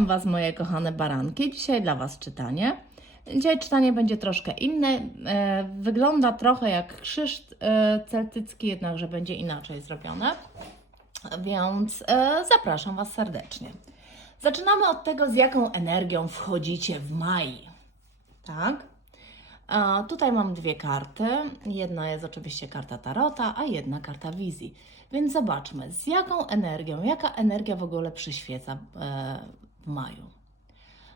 Witam Was, moje kochane baranki. Dzisiaj dla Was czytanie. Dzisiaj czytanie będzie troszkę inne. E, Wygląda trochę jak krzyż e, celtycki, jednakże będzie inaczej zrobione. Więc e, zapraszam Was serdecznie. Zaczynamy od tego, z jaką energią wchodzicie w maj. Tak? A tutaj mam dwie karty. Jedna jest oczywiście karta Tarota, a jedna karta wizji. Więc zobaczmy, z jaką energią, jaka energia w ogóle przyświeca maju.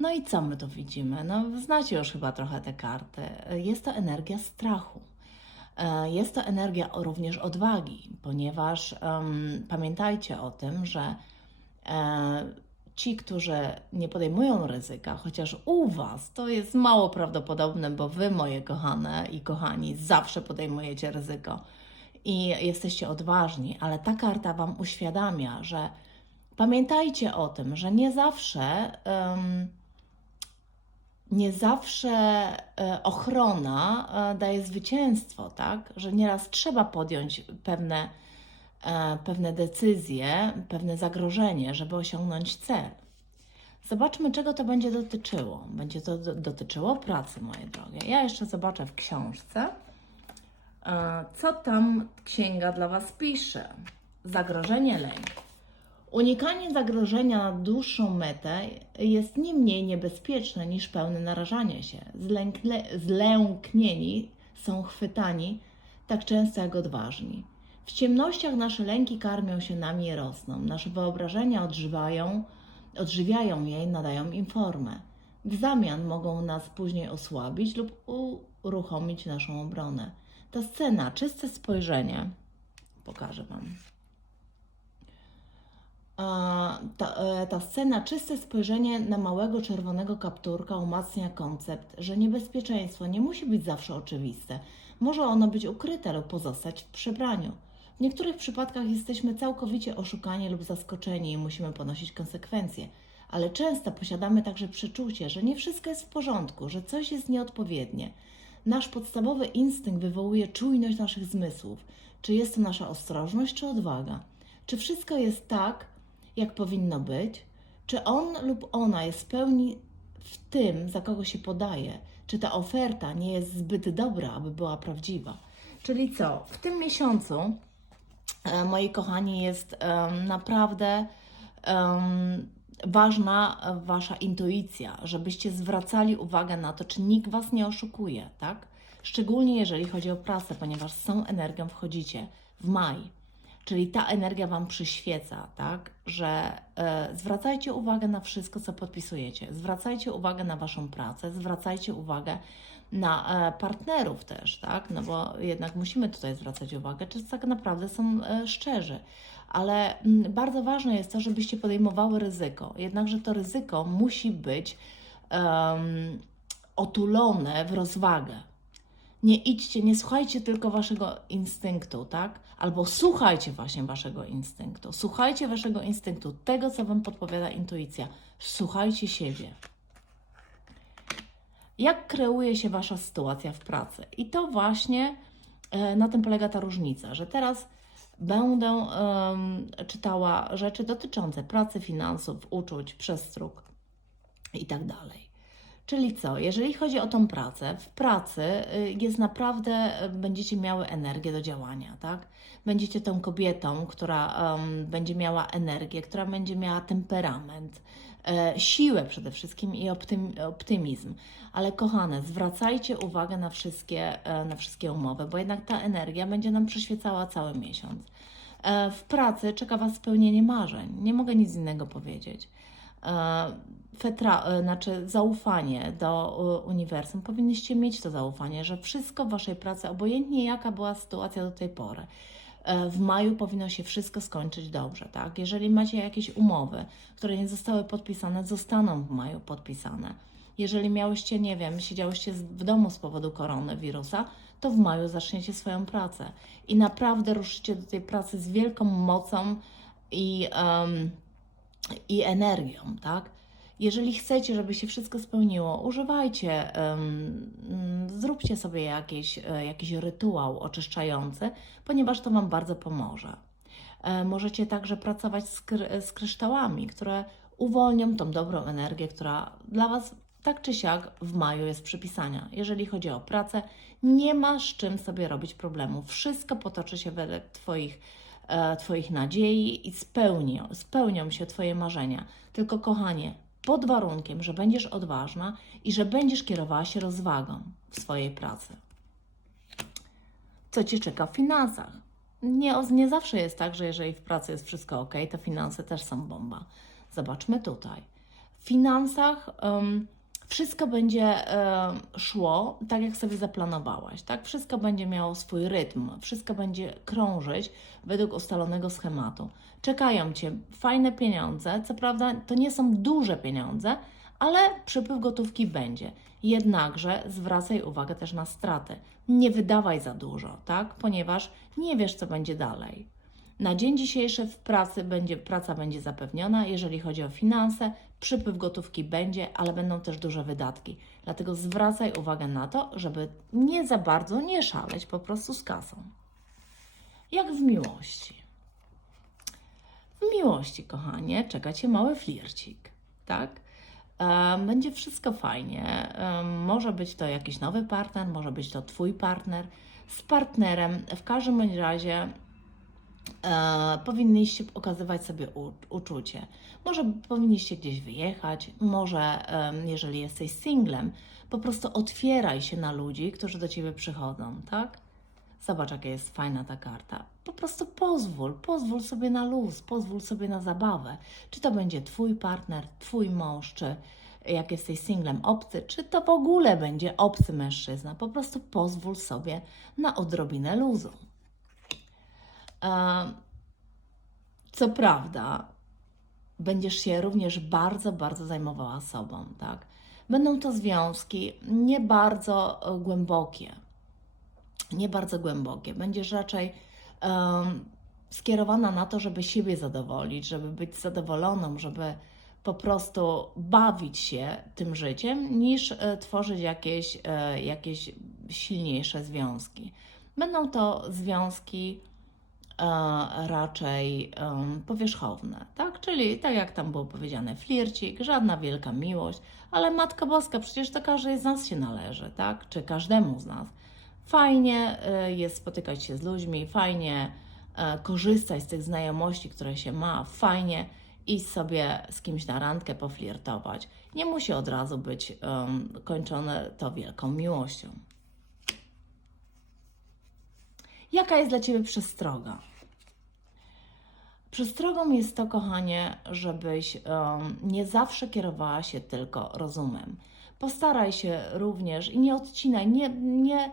No i co my tu widzimy? No, znacie już chyba trochę te karty. Jest to energia strachu. E, Jest to energia również odwagi, ponieważ em, pamiętajcie o tym, że e, ci, którzy nie podejmują ryzyka, chociaż u Was to jest mało prawdopodobne, bo Wy, moje kochane i kochani, zawsze podejmujecie ryzyko i jesteście odważni, ale ta karta Wam uświadamia, że pamiętajcie o tym, że nie zawsze. nie zawsze e, ochrona e, daje zwycięstwo, tak? Że nieraz trzeba podjąć pewne, e, pewne decyzje, pewne zagrożenie, żeby osiągnąć cel. Zobaczmy, czego to będzie dotyczyło. Będzie to do- dotyczyło pracy, moje drogie. Ja jeszcze zobaczę w książce, co tam księga dla Was pisze. Zagrożenie lęk. Unikanie zagrożenia na dłuższą metę jest nie mniej niebezpieczne niż pełne narażanie się. Zlękle, zlęknieni są chwytani tak często jak odważni. W ciemnościach nasze lęki karmią się nami i rosną. Nasze wyobrażenia odżywają, odżywiają je i nadają im formę. W zamian mogą nas później osłabić lub uruchomić naszą obronę. Ta scena, czyste spojrzenie, pokażę Wam. Ta, e, ta scena, czyste spojrzenie na małego czerwonego kapturka umacnia koncept, że niebezpieczeństwo nie musi być zawsze oczywiste. Może ono być ukryte lub pozostać w przebraniu. W niektórych przypadkach jesteśmy całkowicie oszukani lub zaskoczeni i musimy ponosić konsekwencje, ale często posiadamy także przeczucie, że nie wszystko jest w porządku, że coś jest nieodpowiednie. Nasz podstawowy instynkt wywołuje czujność naszych zmysłów. Czy jest to nasza ostrożność, czy odwaga? Czy wszystko jest tak, jak powinno być? Czy on lub ona jest w pełni w tym, za kogo się podaje? Czy ta oferta nie jest zbyt dobra, aby była prawdziwa? Czyli co? W tym miesiącu, e, moi kochani, jest em, naprawdę ważna e, Wasza intuicja, żebyście zwracali uwagę na to, czy nikt Was nie oszukuje, tak? Szczególnie jeżeli chodzi o pracę, ponieważ z tą energią wchodzicie w maj. Czyli ta energia Wam przyświeca, tak? Że e, zwracajcie uwagę na wszystko, co podpisujecie. Zwracajcie uwagę na Waszą pracę, zwracajcie uwagę na e, partnerów też, tak? No bo jednak musimy tutaj zwracać uwagę, czy tak naprawdę są e, szczerzy. Ale mm, bardzo ważne jest to, żebyście podejmowały ryzyko. Jednakże to ryzyko musi być otulone w rozwagę. Nie idźcie, nie słuchajcie tylko waszego instynktu, tak? Albo słuchajcie właśnie waszego instynktu. Słuchajcie waszego instynktu, tego, co wam podpowiada intuicja. Słuchajcie siebie. Jak kreuje się wasza sytuacja w pracy? I to właśnie e, na tym polega ta różnica, że teraz będę czytała rzeczy dotyczące pracy, finansów, uczuć, przestróg i tak dalej. Czyli co, jeżeli chodzi o tą pracę, w pracy y, jest naprawdę, y, będziecie miały energię do działania, tak? Będziecie tą kobietą, która em, będzie miała energię, która będzie miała temperament, e, siłę przede wszystkim i optym, optymizm. Ale kochane, zwracajcie uwagę na wszystkie, e, na wszystkie umowy, bo jednak ta energia będzie nam przyświecała cały miesiąc. E, w pracy czeka Was spełnienie marzeń. Nie mogę nic innego powiedzieć fetra, e, znaczy zaufanie do e, uniwersum, powinniście mieć to zaufanie, że wszystko w Waszej pracy, obojętnie jaka była sytuacja do tej pory, e, w maju powinno się wszystko skończyć dobrze, tak? Jeżeli macie jakieś umowy, które nie zostały podpisane, zostaną w maju podpisane. Jeżeli miałyście, nie wiem, siedziałyście w domu z powodu koronawirusa, to w maju zaczniecie swoją pracę i naprawdę ruszycie do tej pracy z wielką mocą i em, i energią, tak? Jeżeli chcecie, żeby się wszystko spełniło, używajcie, mm, zróbcie sobie jakieś, e, jakiś rytuał oczyszczający, ponieważ to Wam bardzo pomoże. E, Możecie także pracować z, kry- z kryształami, które uwolnią tą dobrą energię, która dla Was tak czy siak w maju jest przypisania. Jeżeli chodzi o pracę, nie ma z czym sobie robić problemu. Wszystko potoczy się wedle Twoich, twoich nadziei i spełnią, spełnią się Twoje marzenia. Tylko kochanie, pod warunkiem, że będziesz odważna i że będziesz kierowała się rozwagą w swojej pracy. Co Cię czeka w finansach? Nie, nie zawsze jest tak, że jeżeli w pracy jest wszystko ok, to finanse też są bomba. Zobaczmy tutaj. W finansach em, wszystko będzie em, szło tak, jak sobie zaplanowałaś, tak? Wszystko będzie miało swój rytm, wszystko będzie krążyć według ustalonego schematu. Czekają Cię fajne pieniądze, co prawda to nie są duże pieniądze, ale przepływ gotówki będzie. Jednakże zwracaj uwagę też na straty. Nie wydawaj za dużo, tak? Ponieważ nie wiesz, co będzie dalej. Na dzień dzisiejszy w pracy będzie, praca będzie zapewniona, jeżeli chodzi o finanse, przypływ gotówki będzie, ale będą też duże wydatki. Dlatego zwracaj uwagę na to, żeby nie za bardzo nie szaleć po prostu z kasą. Jak w miłości. W miłości, kochanie, czeka Cię mały flircik, tak? Em, Będzie wszystko fajnie. Em, Może być to jakiś nowy partner, może być to Twój partner. Z partnerem w każdym razie e, powinniście okazywać sobie u, uczucie. Może powinniście gdzieś wyjechać, może em, jeżeli jesteś singlem, po prostu otwieraj się na ludzi, którzy do Ciebie przychodzą, tak? Zobacz, jaka jest fajna ta karta. Po prostu pozwól, pozwól sobie na luz, pozwól sobie na zabawę. Czy to będzie Twój partner, Twój mąż, czy jak jesteś singlem obcy, czy to w ogóle będzie obcy mężczyzna. Po prostu pozwól sobie na odrobinę luzu. E, Co prawda, będziesz się również bardzo, bardzo zajmowała sobą, tak? Będą to związki nie bardzo głębokie nie bardzo głębokie. Będziesz raczej em, skierowana na to, żeby siebie zadowolić, żeby być zadowoloną, żeby po prostu bawić się tym życiem, niż e, tworzyć jakieś, e, jakieś silniejsze związki. Będą to związki raczej em, powierzchowne, tak? Czyli tak jak tam było powiedziane, flircik, żadna wielka miłość, ale Matka Boska, przecież to każdej z nas się należy, tak? Czy każdemu z nas. Fajnie y, jest spotykać się z ludźmi, fajnie e, korzystać z tych znajomości, które się ma, fajnie iść sobie z kimś na randkę, poflirtować. Nie musi od razu być em, kończone to wielką miłością. Jaka jest dla Ciebie przestroga? Przestrogą jest to, kochanie, żebyś em, nie zawsze kierowała się tylko rozumem. Postaraj się również i nie odcinaj, nie, nie,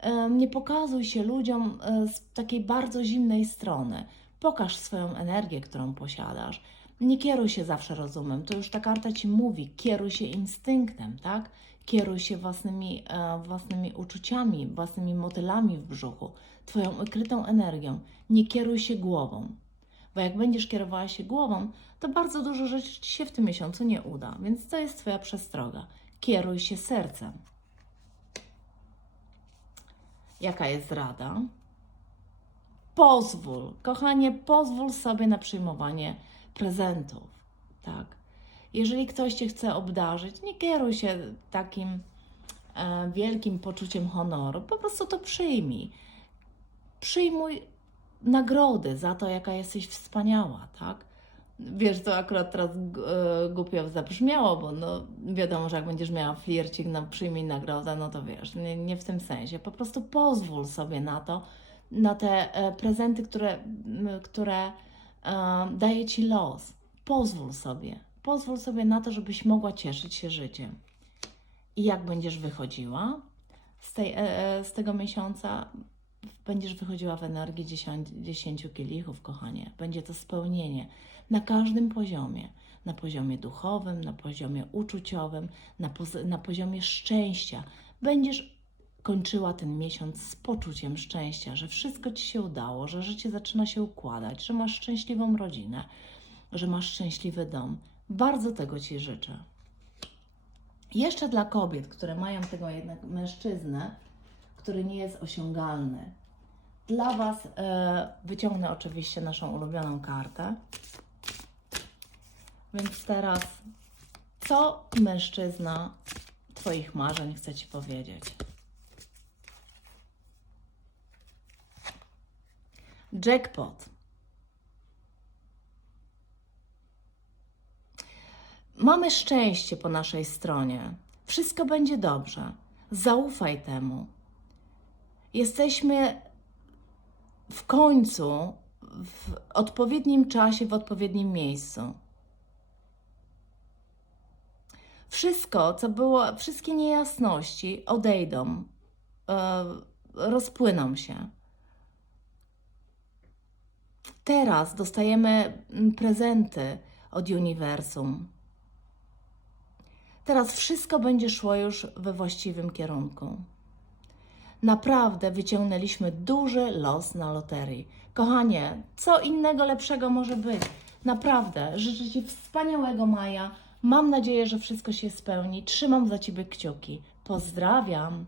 em, nie pokazuj się ludziom e, z takiej bardzo zimnej strony. Pokaż swoją energię, którą posiadasz. Nie kieruj się zawsze rozumem. To już ta karta ci mówi. Kieruj się instynktem, tak? Kieruj się własnymi, e, własnymi uczuciami, własnymi motylami w brzuchu, Twoją ukrytą energią. Nie kieruj się głową. Bo jak będziesz kierowała się głową, to bardzo dużo rzeczy Ci się w tym miesiącu nie uda. Więc to jest Twoja przestroga. Kieruj się sercem. Jaka jest rada? Pozwól, kochanie, pozwól sobie na przyjmowanie prezentów, tak? Jeżeli ktoś Cię chce obdarzyć, nie kieruj się takim e, wielkim poczuciem honoru, po prostu to przyjmij. Przyjmuj nagrody za to, jaka jesteś wspaniała, tak? Wiesz, to akurat teraz e, głupio zabrzmiało, bo no, wiadomo, że jak będziesz miała flircik, no przyjmij nagrodę, no to wiesz, nie, nie w tym sensie. Po prostu pozwól sobie na to, na te e, prezenty, które, które e, daje Ci los. Pozwól sobie. Pozwól sobie na to, żebyś mogła cieszyć się życiem. I jak będziesz wychodziła z, tej, z tego miesiąca, będziesz wychodziła w energii 10, 10 kielichów, kochanie. Będzie to spełnienie na każdym poziomie. Na poziomie duchowym, na poziomie uczuciowym, na, poz- na poziomie szczęścia. Będziesz kończyła ten miesiąc z poczuciem szczęścia, że wszystko Ci się udało, że życie zaczyna się układać, że masz szczęśliwą rodzinę, że masz szczęśliwy dom. Bardzo tego Ci życzę. Jeszcze dla kobiet, które mają tego jednak mężczyznę, który nie jest osiągalny. Dla Was e, wyciągnę oczywiście naszą ulubioną kartę. Więc teraz, co mężczyzna Twoich marzeń chce Ci powiedzieć? Jackpot. Mamy szczęście po naszej stronie. Wszystko będzie dobrze. Zaufaj temu. Jesteśmy w końcu w odpowiednim czasie, w odpowiednim miejscu. Wszystko, co było, wszystkie niejasności odejdą, e, rozpłyną się. Teraz dostajemy prezenty od uniwersum. Teraz wszystko będzie szło już we właściwym kierunku. Naprawdę wyciągnęliśmy duży los na loterii. Kochanie, co innego lepszego może być? Naprawdę, życzę Ci wspaniałego maja. Mam nadzieję, że wszystko się spełni. Trzymam za Ciebie kciuki. Pozdrawiam.